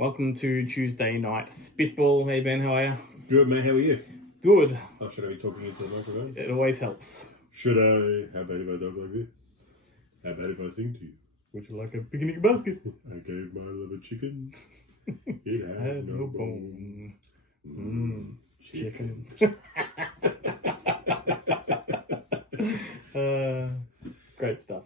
Welcome to Tuesday night Spitball. Hey Ben, how are you? Good, mate. How are you? Good. Oh, should I be talking into the microphone? It always helps. Should I? How about if I talk like this? How about if I sing to you? Would you like a picnic basket? I gave my love a chicken. It had no bone. Chicken. Great stuff.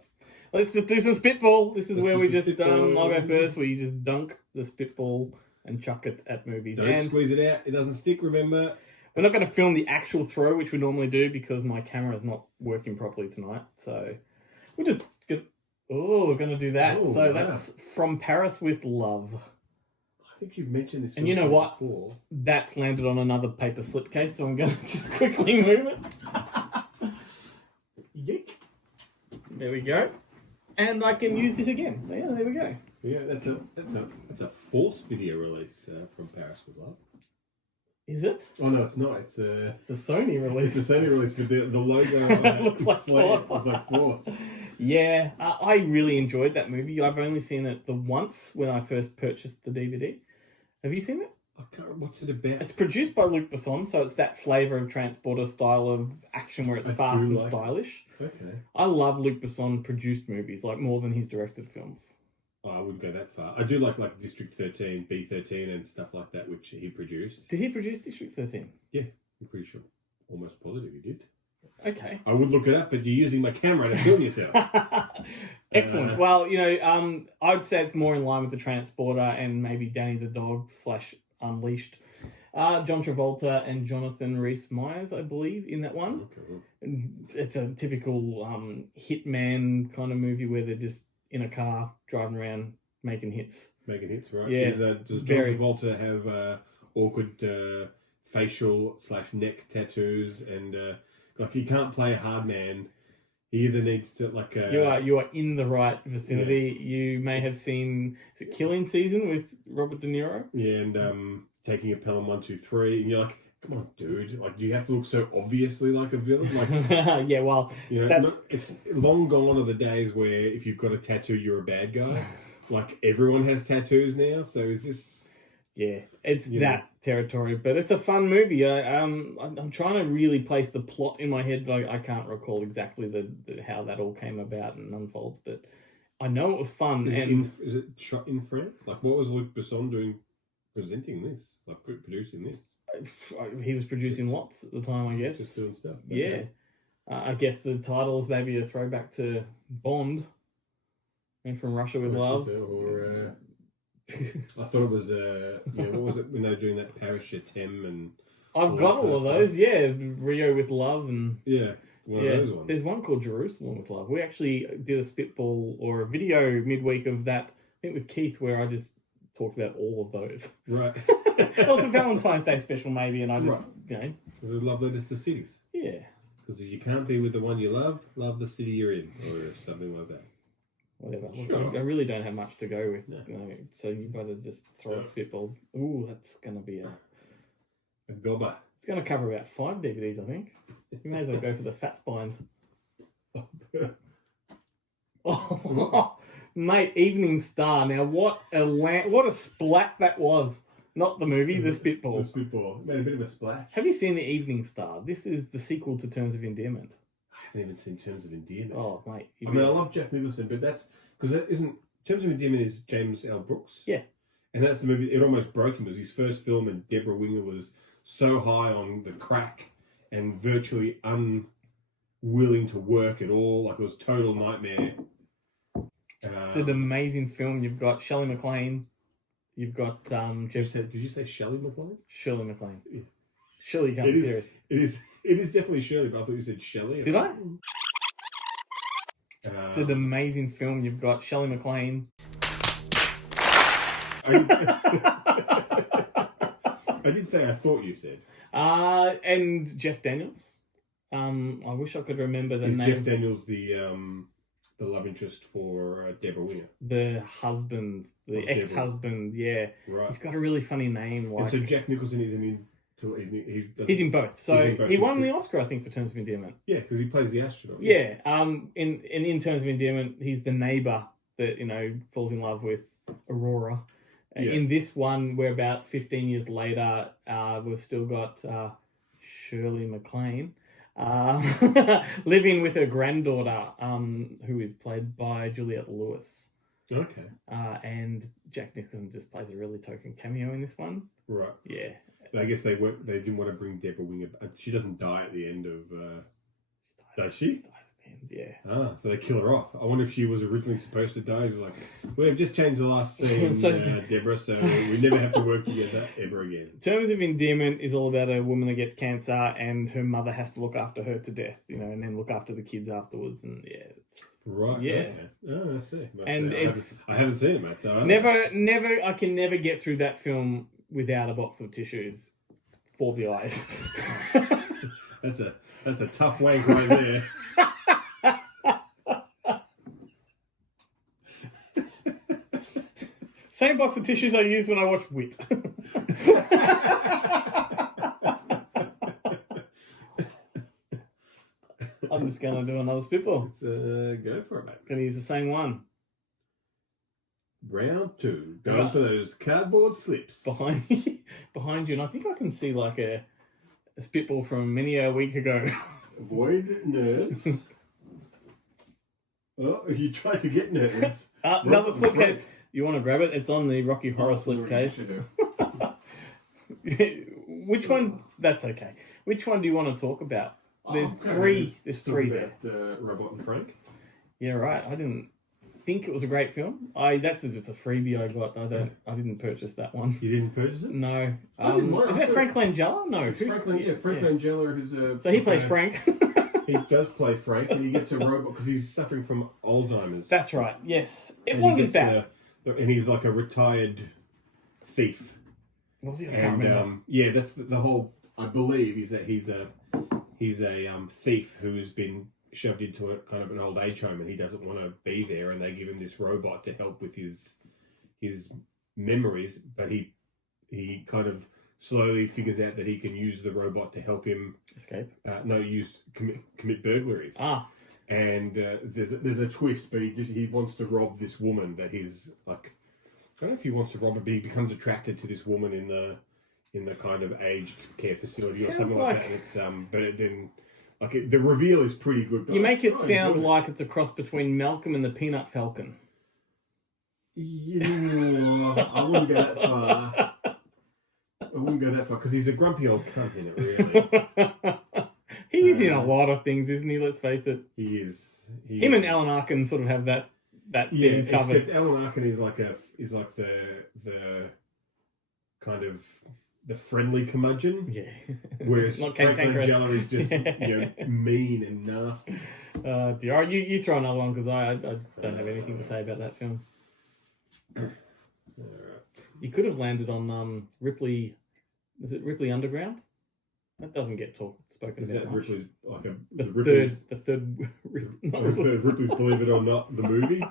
Let's just do some spitball. This is where we just, I'll go first, where you just dunk the spitball and chuck it at movies. Don't squeeze it out. It doesn't stick, remember? We're not going to film the actual throw, which we normally do, because my camera is not working properly tonight. So we're just we're going to do that. Oh, so wow. that's From Paris with Love. I think you've mentioned this. And you know what? Before. That's landed on another paper slipcase, so I'm going to just quickly move it. Yeek. There we go. And I can use this again. Yeah, there we go. Yeah, that's a forced video release from Paris with Love. Is it? Oh no, it's not. It's a Sony release. It's a Sony release, but the logo on that looks like slate force. is like force. Yeah, I really enjoyed that movie. I've only seen it the once when I first purchased the DVD. Have you seen it? I can't remember what's it about. It's produced by Luc Besson, so it's that flavour of Transporter style of action where it's fast and stylish. Okay. I love Luc Besson produced movies, like more than his directed films. Oh, I wouldn't go that far. I do like District 13, B13 and stuff like that, which he produced. Did he produce District 13? Yeah, I'm pretty sure. Almost positive he did. Okay. I would look it up, but you're using my camera to film yourself. Excellent. Well, I'd say it's more in line with the Transporter and maybe Danny the Dog / Unleashed. John Travolta and Jonathan Rhys-Meyers, I believe, in that one. Okay. It's a typical hitman kind of movie where they're just in a car driving around making hits. Making hits, right? Yeah. Does John Travolta have awkward facial / neck tattoos and he can't play a hard man? He either needs to You are in the right vicinity. Yeah. You may have seen Killing Season with Robert De Niro. Yeah, and Taking a Pelham 1, 2, 3, and you're like, come on, dude! Like, do you have to look so obviously like a villain? Like, yeah, well, it's long gone are the days where if you've got a tattoo, you're a bad guy. Like everyone has tattoos now, so is this? Yeah, it's that territory, but it's a fun movie. I'm trying to really place the plot in my head, but I can't recall exactly how that all came about and unfolds. But I know it was fun. Is it shot in France? Like, what was Luc Besson doing, presenting this, like producing this? He was producing lots at the time, I guess. Just doing stuff. Yeah, I guess the title is maybe a throwback to Bond and From Russia with Love. Or, I thought it was what was it when they were doing that Paris Je t'aime and I've got all of those. Yeah, Rio with Love and one of those ones. There's one called Jerusalem with Love. We actually did a spitball or a video midweek of that. I think with Keith, where I just talked about all of those. Right. It was a Valentine's Day special, maybe, and I just because I love letters to cities. Yeah. Because if you can't be with the one you love the city you're in, or something like that. Whatever. Sure. I really don't have much to go with, so you better just throw a spitball. Ooh, that's going to be a gobber. It's going to cover about 5 DVDs, I think. You may as well go for the fat spines. Oh, mate, Evening Star. Now, what a splat that was. Not the movie, the Spitball. The Spitball. Made a bit of a splash. Have you seen the Evening Star? This is the sequel to Terms of Endearment. I haven't even seen Terms of Endearment. Oh, mate. I love Jack Nicholson, but that's because that isn't Terms of Endearment is James L. Brooks. Yeah. And that's the movie. It almost broke him. It was his first film, and Deborah Winger was so high on the crack and virtually unwilling to work at all. Like, it was total nightmare. It's an amazing film. You've got Shelley MacLaine. You've got Jeff. Did you say Shelley MacLaine? Shirley MacLaine. Yeah. Shirley, you can't be serious. It is definitely Shirley, but I thought you said Shelley. Did I? It's an amazing film. You've got Shelley MacLaine. I did say I thought you said. And Jeff Daniels. I wish I could remember the name. Is Jeff Daniels the love interest for Deborah Winger? The husband, the ex-husband, yeah. Right. He's got a really funny name. And so Jack Nicholson is he's in both. So he won the Oscar, I think, for Terms of Endearment. Yeah, because he plays the astronaut. Yeah. In Terms of Endearment, he's the neighbour that falls in love with Aurora, Yeah. In this one, we're about 15 years later. We've still got Shirley MacLaine living with her granddaughter, who is played by Juliette Lewis. Okay. And Jack Nicholson just plays a really token cameo in this one. Right. Yeah. But I guess they didn't want to bring Deborah Winger. She doesn't die at the end of. Does she? Yeah. So they kill her off. I wonder if she was originally supposed to die. She was like, we've just changed the last scene, Deborah, so we never have to work together ever again. Terms of Endearment is all about a woman that gets cancer and her mother has to look after her to death, and then look after the kids afterwards. And right. Yeah. Okay. Oh, I see. And I haven't seen it, mate. So I can never get through that film without a box of tissues for the eyes. That's a tough wank right there. Same box of tissues I use when I watch Wit. I'm just going to do another spitball. Let's go for it, mate. Going to use the same one. Round 2. Going for those cardboard slips. Behind you. And I think I can see like a spitball from many a week ago. Avoid nerds. Oh, you tried to get nerds. Another slipcase. You want to grab it? It's on the Rocky Horror slipcase. Which one? That's okay. Which one do you want to talk about? There's three. There's three there. Robot and Frank. Yeah, right. I didn't think it was a great film. That's just a freebie I got. I didn't purchase that one. You didn't purchase it? No. I didn't mind. Is that Frank Langella? No. Frank Langella, who's so he plays Frank. He does play Frank, and he gets a robot because he's suffering from Alzheimer's. That's right. Yes, it wasn't bad. And he's like a retired thief. Was he? I can't remember. Yeah, that's the whole. I believe is that he's a thief who has been shoved into a kind of an old age home, and he doesn't want to be there, and they give him this robot to help with his memories, but he kind of slowly figures out that he can use the robot to help him escape. Commit burglaries. And there's a twist, but he wants to rob this woman that he's like, I don't know if he wants to rob her, but he becomes attracted to this woman in the kind of aged care facility or something like that. And it's then the reveal is pretty good. You make it sound like it's a cross between Malcolm and the Peanut Falcon. Yeah, I wouldn't go that far. I wouldn't go that far because he's a grumpy old cunt in it, really. He's in a lot of things, isn't he? Let's face it. He is. Him and Alan Arkin sort of have that thing covered. Except Alan Arkin is like the kind of the friendly curmudgeon. Yeah. Whereas Frank Langella is just mean and nasty. You throw another one because I don't have anything to say about that film. You could have landed on Ripley. Was it Ripley Underground? That doesn't get spoken is about. That much. Ripley's like the third Ripley's Believe It or Not, the movie.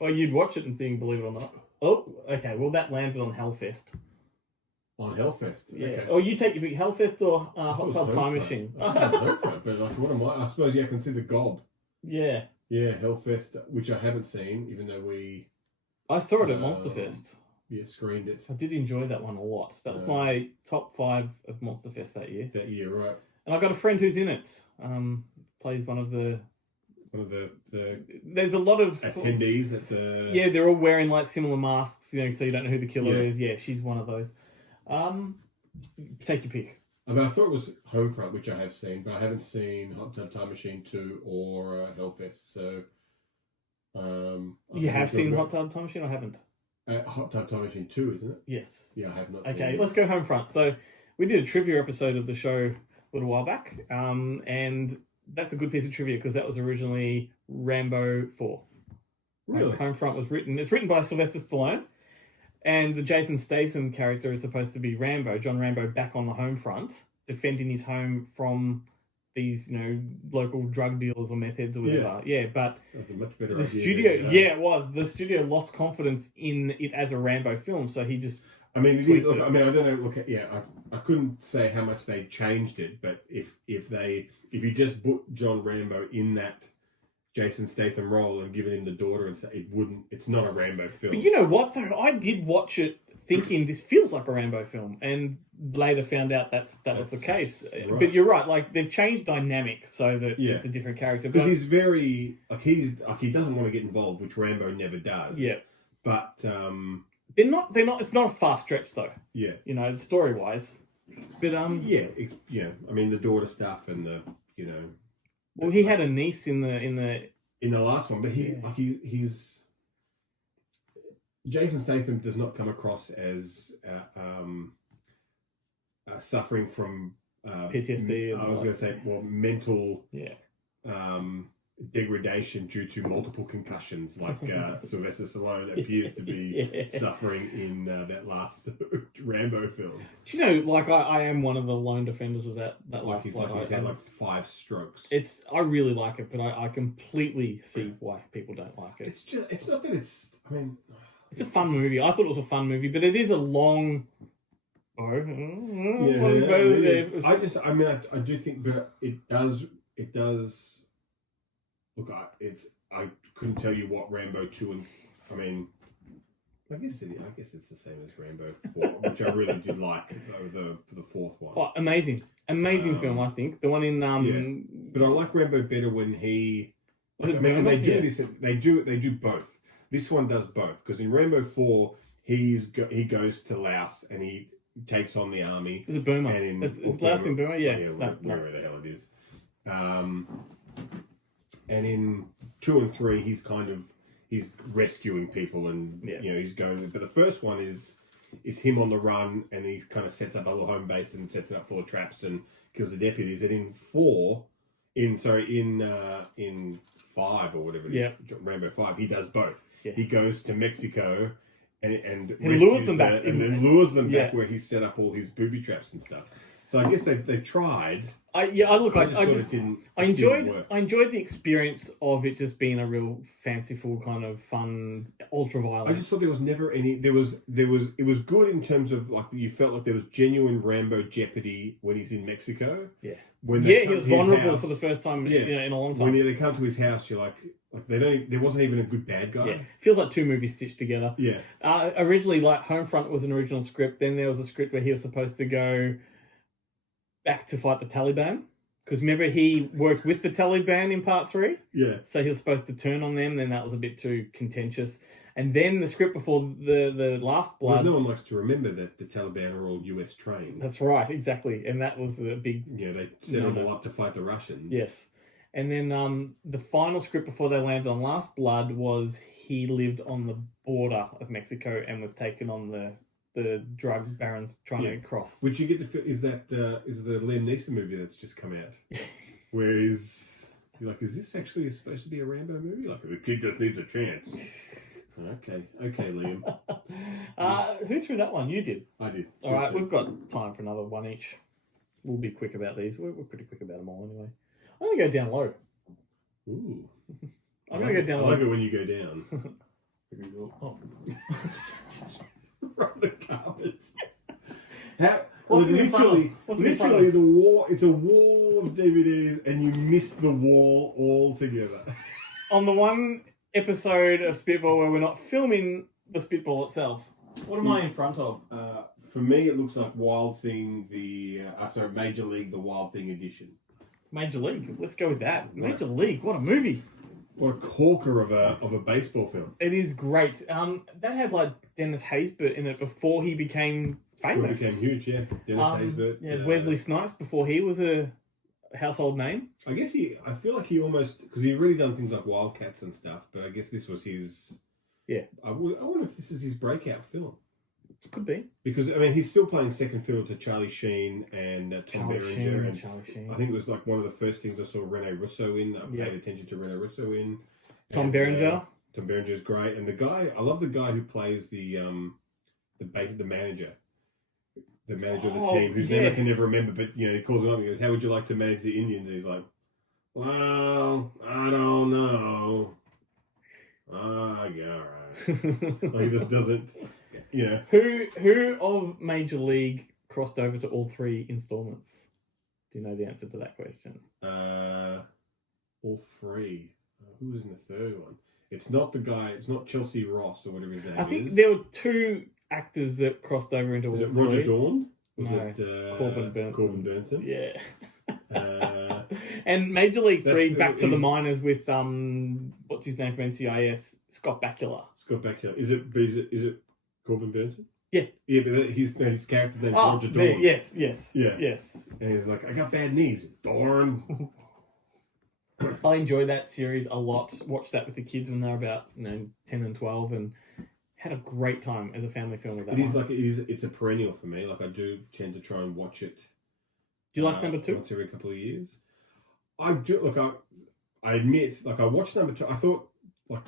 Well, you'd watch it and think Believe It or Not. Oh, okay. Well, that landed on Hellfest. On Hellfest, yeah. Okay. Oh, you take your pick. Hellfest or Hot Tub Time Machine. Hellfest, but like, what am I suppose I can see the Gob. Yeah. Yeah, Hellfest, which I haven't seen, even though I saw it at Monsterfest. Yeah, screened it. I did enjoy that one a lot. That was my top 5 of Monsterfest that year. That year, right? And I got a friend who's in it. Plays one of the. There's a lot of attendees at the. Yeah, they're all wearing like similar masks, so you don't know who the killer is. Yeah, she's one of those. Take your pick. I mean, I thought it was Homefront, which I have seen, but I haven't seen Hot Tub Time Machine 2 or Hellfest. So. You have seen Hot Tub Time Machine? I haven't. Hot Tub Time Machine 2, isn't it? Yes. Yeah, I have not seen it. Okay, let's go Homefront. So we did a trivia episode of the show a little while back, and that's a good piece of trivia because that was originally Rambo 4. Really? Homefront was written. It's written by Sylvester Stallone, and the Jason Statham character is supposed to be Rambo, John Rambo, back on the home front, defending his home from these, local drug dealers or meth heads or whatever. Yeah, but that's a much better the idea studio, than, it was. The studio lost confidence in it as a Rambo film, so he just. I mean, it is. Look, I mean, I don't know. Look, I couldn't say how much they changed it, but if you just put John Rambo in that Jason Statham role and given him the daughter and stuff, it's not a Rambo film. But you know what though? I did watch it thinking this feels like a Rambo film, and later found out that was the case. Right. But you're right, like they've changed dynamic so that it's a different character. Because he's very he doesn't want to get involved, which Rambo never does. Yeah. But they're not it's not a fast stretch though. Yeah. You know, story wise. But I mean the daughter stuff and the well, he had a niece in the last one, but he's Jason Statham does not come across as suffering from PTSD. I was going to say, mental Yeah. Degradation due to multiple concussions, like Sylvester Stallone appears to be suffering in that last Rambo film. Do you know, like I am one of the lone defenders of that last. He's had like 5 strokes. I really like it, but I completely see why people don't like it. It's not that it's. I mean, it's a fun movie. I thought it was a fun movie, but it is a long. I do think, but it does. Look, I couldn't tell you what Rambo 2 and I mean, I guess it's the same as Rambo 4, which I really did like the fourth one. Oh, amazing film! I think the one in but I like Rambo better when he. Was it They do this. They do both. This one does both because in Rambo 4 he goes to Laos and he takes on the army. Is it Burma? It's Laos in Burma. Yeah, wherever the hell it is. And in 2 and 3, he's rescuing people and he's going. But the first one is him on the run, and he kind of sets up a little home base and sets it up full of traps and kills the deputies. And in 5 or whatever it is, Rambo 5, he does both. Yeah. He goes to Mexico and lures them back, and then lures them back where he set up all his booby traps and stuff. So I guess they've tried. I enjoyed the experience of it just being a real fanciful kind of fun, ultra violent. I just thought there was never any. It was good in terms of like you felt like there was genuine Rambo jeopardy when he's in Mexico. Yeah, he was vulnerable for the first time in a long time. When they come to his house, you're like there wasn't even a good bad guy. Yeah, feels like 2 movies stitched together. Yeah. Originally, like Homefront was an original script. Then there was a script where he was supposed to go back to fight the Taliban. Because remember, he worked with the Taliban in part 3? Yeah. So he was supposed to turn on them, then that was a bit too contentious. And then the script before the Last Blood... Because no one likes to remember that the Taliban are all US trained. That's right, exactly. And that was the big... Yeah, they set them all up to fight the Russians. Yes. And then the final script before they landed on Last Blood was he lived on the border of Mexico and was taken on the drug barons trying to cross. Which you get to feel is the Liam Neeson movie that's just come out, where you're like, is this actually supposed to be a Rambo movie? Like, the kid just needs a chance. Okay, Liam. Who threw that one? You did. I did. All right, we've got time for another one each. We'll be quick about these. We're pretty quick about them all anyway. I'm gonna go down low. Ooh. I'm gonna go down low. I like it when you go down. Oh. From the carpet. Literally the wall. It's a wall of DVDs, and you miss the wall altogether. On the one episode of Spitball where we're not filming the Spitball itself, what am I in front of? For me, it looks like Wild Thing, Major League, the Wild Thing edition. Major League. Let's go with that. Major League. What a movie. What a corker of a baseball film. It is great. That had like Dennis Haysbert in it before he became famous. Before he became huge, yeah. Dennis Haysbert. Yeah, Wesley Snipes before he was a household name. I guess I feel like he almost, because he'd already done things like Wildcats and stuff, but I guess this was his... Yeah. I wonder if this is his breakout film. Could be. Because, I mean, he's still playing second fiddle to Charlie Sheen and Tom Berenger. Charlie Sheen. I think it was like one of the first things I saw Rene Russo in. I paid attention to Rene Russo in. Tom Berenger. Tom Berenger's great. And the guy, I love the guy who plays the manager. The manager of the team, whose name I can never remember, but, he calls him up and goes, how would you like to manage the Indians? And he's like, well, I don't know. Yeah, all right. Like, this doesn't... Who of Major League crossed over to all 3 installments? Do you know the answer to that question? All 3. who was in the third one? It's not the guy. It's not Chelsea Ross or whatever his name is. I think there were two actors that crossed over into Was all it three. Roger Dawn? Was No, it Corbin Burnson. Corbin Burnson? Yeah. Uh, And Major League That's 3 the- back to the he's- minors with what's his name from NCIS, Scott Bakula. Scott Bakula. Is it Corbin Burnson? Yeah. Yeah, but his character's name's Oh, Roger there, Dawn. yes. Yeah. Yes. And he's like, I got bad knees. Dawn. I enjoy that series a lot. Watched that with the kids when they were about 10 and 12 and had a great time as a family film with that It is one. like it's a perennial for me. Like I do tend to try and watch it. Do you like number 2? Once every couple of years. I do. Look, I admit, like I watched number 2. I thought, like,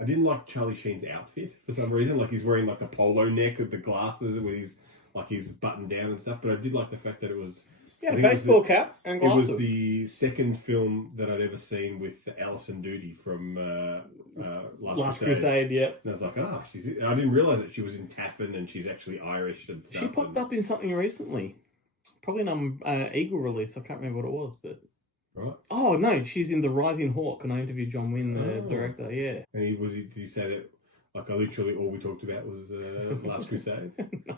I didn't like Charlie Sheen's outfit for some reason. Like he's wearing like the polo neck with the glasses when he's buttoned down and stuff. But I did like the fact that it was. Yeah, I think it was baseball cap and It glasses. was the second film that I'd ever seen with Alison Doody from Last Crusade, yeah. And I was like, I didn't realise that she was in Taffin and she's actually Irish and stuff. She popped up in something recently. Probably an Eagle release. I can't remember what it was, but... Right. Oh, no, she's in The Rising Hawk, and I interviewed John Wynne, the director, yeah. And did he say that, like, literally all we talked about was Last Crusade? No.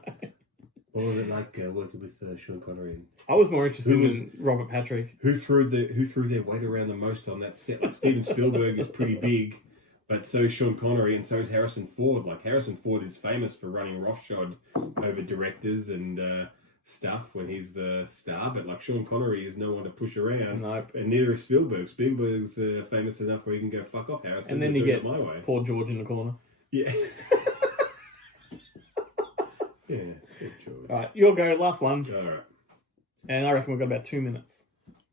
Or was it like working with Sean Connery? I was more interested in Robert Patrick. Who threw their weight around the most on that set? Like, Steven Spielberg is pretty big, but so is Sean Connery, and so is Harrison Ford. Like, Harrison Ford is famous for running roughshod over directors and stuff when he's the star, but like Sean Connery is no one to push around. Nope. And neither is Spielberg. Spielberg's famous enough where he can go fuck off, Harrison. And then you get my way. poor George in the corner. Yeah. Yeah. Good George. All right, your go, last one. All right. And I reckon we've got about 2 minutes.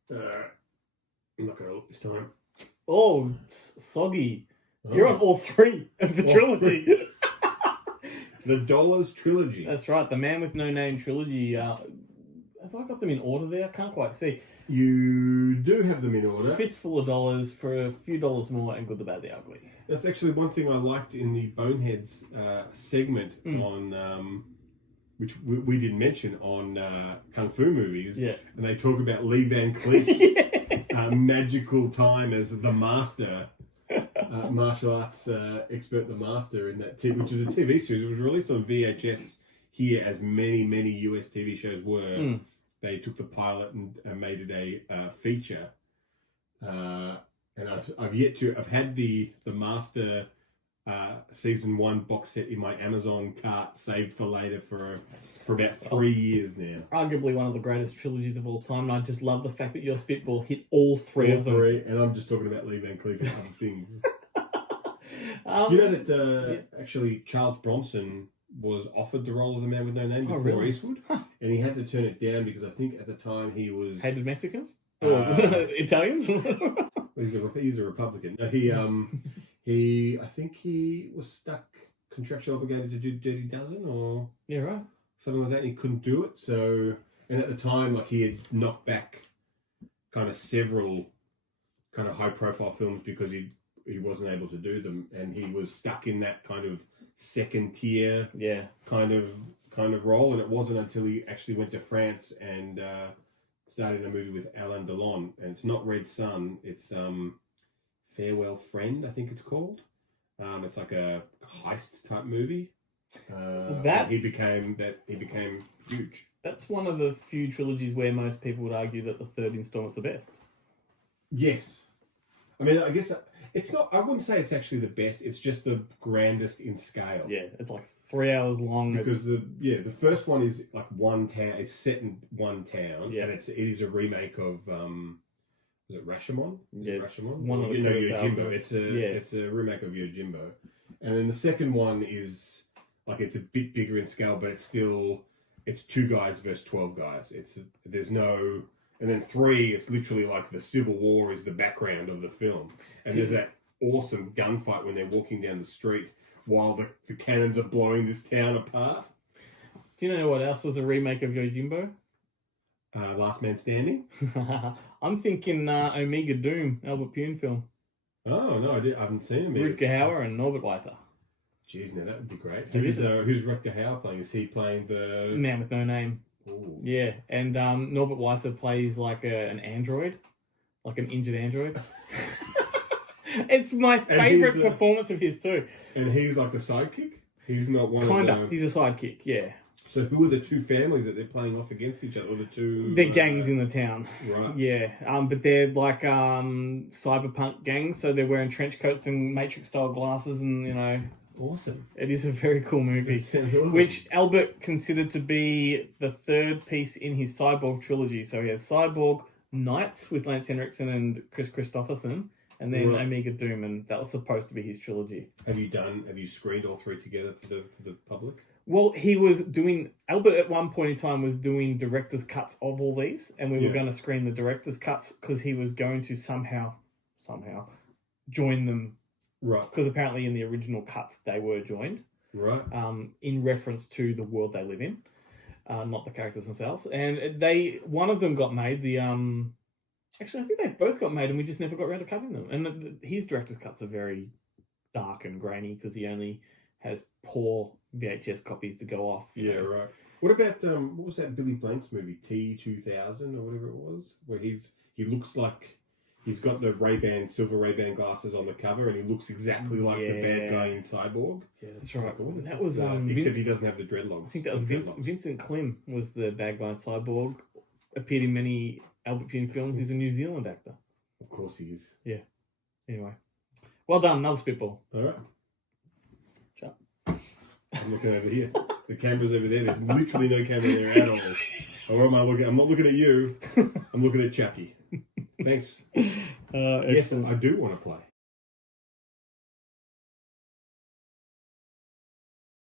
I'm not going to look this time. Oh, soggy. Oh. You're on all 3 of the trilogy. The Dollars Trilogy. That's right, the Man with No Name trilogy. Have I got them in order there? I can't quite see. You do have them in order. Fistful of dollars for a few dollars more and Good, the Bad, the Ugly. That's actually one thing I liked in the Boneheads segment on, which we did mention on Kung Fu movies. Yeah. And they talk about Lee Van Cleef's magical time as the master, martial arts expert, the master in that, which is a TV series. It was released on VHS here, as many US TV shows were. They took the pilot and made it a feature. And I've had the Master season 1 box set in my Amazon cart, saved for later for about 3 years now. Arguably one of the greatest trilogies of all time, and I just love the fact that your Spitball hit all 3 of them. And I'm just talking about Lee Van Cleef and other things. Do you know that actually Charles Bronson was offered the role of the Man with No Name before really? Eastwood? Huh. And he had to turn it down because I think at the time he was... Hated Mexicans? Or Italians? He's a Republican. I think he was stuck, contractually obligated to do Dirty Dozen or Yeah, right. something like that, and he couldn't do it. So, and at the time, like, he had knocked back kind of several kind of high-profile films because he wasn't able to do them, and he was stuck in that kind of second-tier kind of role. And it wasn't until he actually went to France and started a movie with Alain Delon, and it's not Red Sun, it's Farewell Friend, I think it's called. It's like a heist type movie. He became huge. That's one of the few trilogies where most people would argue that the third installment's the best. Yes, I mean, I guess it's not. I wouldn't say it's actually the best. It's just the grandest in scale. Yeah, it's like 3 hours long. Because the first one is like one town. It's set in one town, Yeah. and it is a remake of was it Rashomon? It's Rashomon? one of the Kurosawa Yojimbo. films. It's a remake of Yojimbo, and then the second one is like it's a bit bigger in scale, but it's 2 guys versus 12 guys. And then 3, it's literally like the Civil War is the background of the film, and there's that awesome gunfight when they're walking down the street while the cannons are blowing this town apart. Do you know what else was a remake of Yojimbo? Last Man Standing. I'm thinking Omega Doom, Albert Pune film. Oh no, I haven't seen him. Rutger Hauer and Norbert Weiser. Jeez, now that would be great. It is. Who's Rutger Hauer playing? Is he playing the Man with No Name. Ooh. Yeah, and Norbert Weiser plays like an android, like an injured android. It's my favorite he's the- performance of his too. And he's like the sidekick. He's not one Kinda. of the. He's a sidekick. Yeah. So who are the two families that they're playing off against each other? Or the two. They're gangs in the town. Right. Yeah. But they're like cyberpunk gangs, so they're wearing trench coats and Matrix style glasses, and Awesome. it is a very cool movie. It sounds awesome. Which Albert considered to be the third piece in his Cyborg trilogy. So he has Cyborg Knights with Lance Henriksen and Chris Christopherson, and then Right. Omega Doom, and that was supposed to be his trilogy. Have you screened all three together for the public? Well, Albert at one point in time was doing director's cuts of all these, and we were going to screen the director's cuts because he was going to somehow join them. Right. Because apparently in the original cuts they were joined. Right. In reference to the world they live in, not the characters themselves. And one of them got made. Actually, I think they both got made, and we just never got around to cutting them. And his director's cuts are very dark and grainy because he only has poor VHS copies to go off. Yeah, right. What about what was that Billy Blank's movie T-2000 or whatever it was, where he looks like he's got the silver Ray-Ban glasses on the cover, and he looks exactly like the bad guy in Cyborg. Yeah, that's right. Cool. That was except he doesn't have the dreadlocks. I think that was Vincent Klim was the bad guy in Cyborg. Appeared in many Albert Pune films. He's a New Zealand actor. Of course he is. Yeah. Anyway, well done. Another Spitball. All right. Ciao. I'm looking over here. The camera's over there. There's literally no camera there at all. Or what am I looking at? I'm not looking at you. I'm looking at Chucky. Thanks. Yes, I do want to play.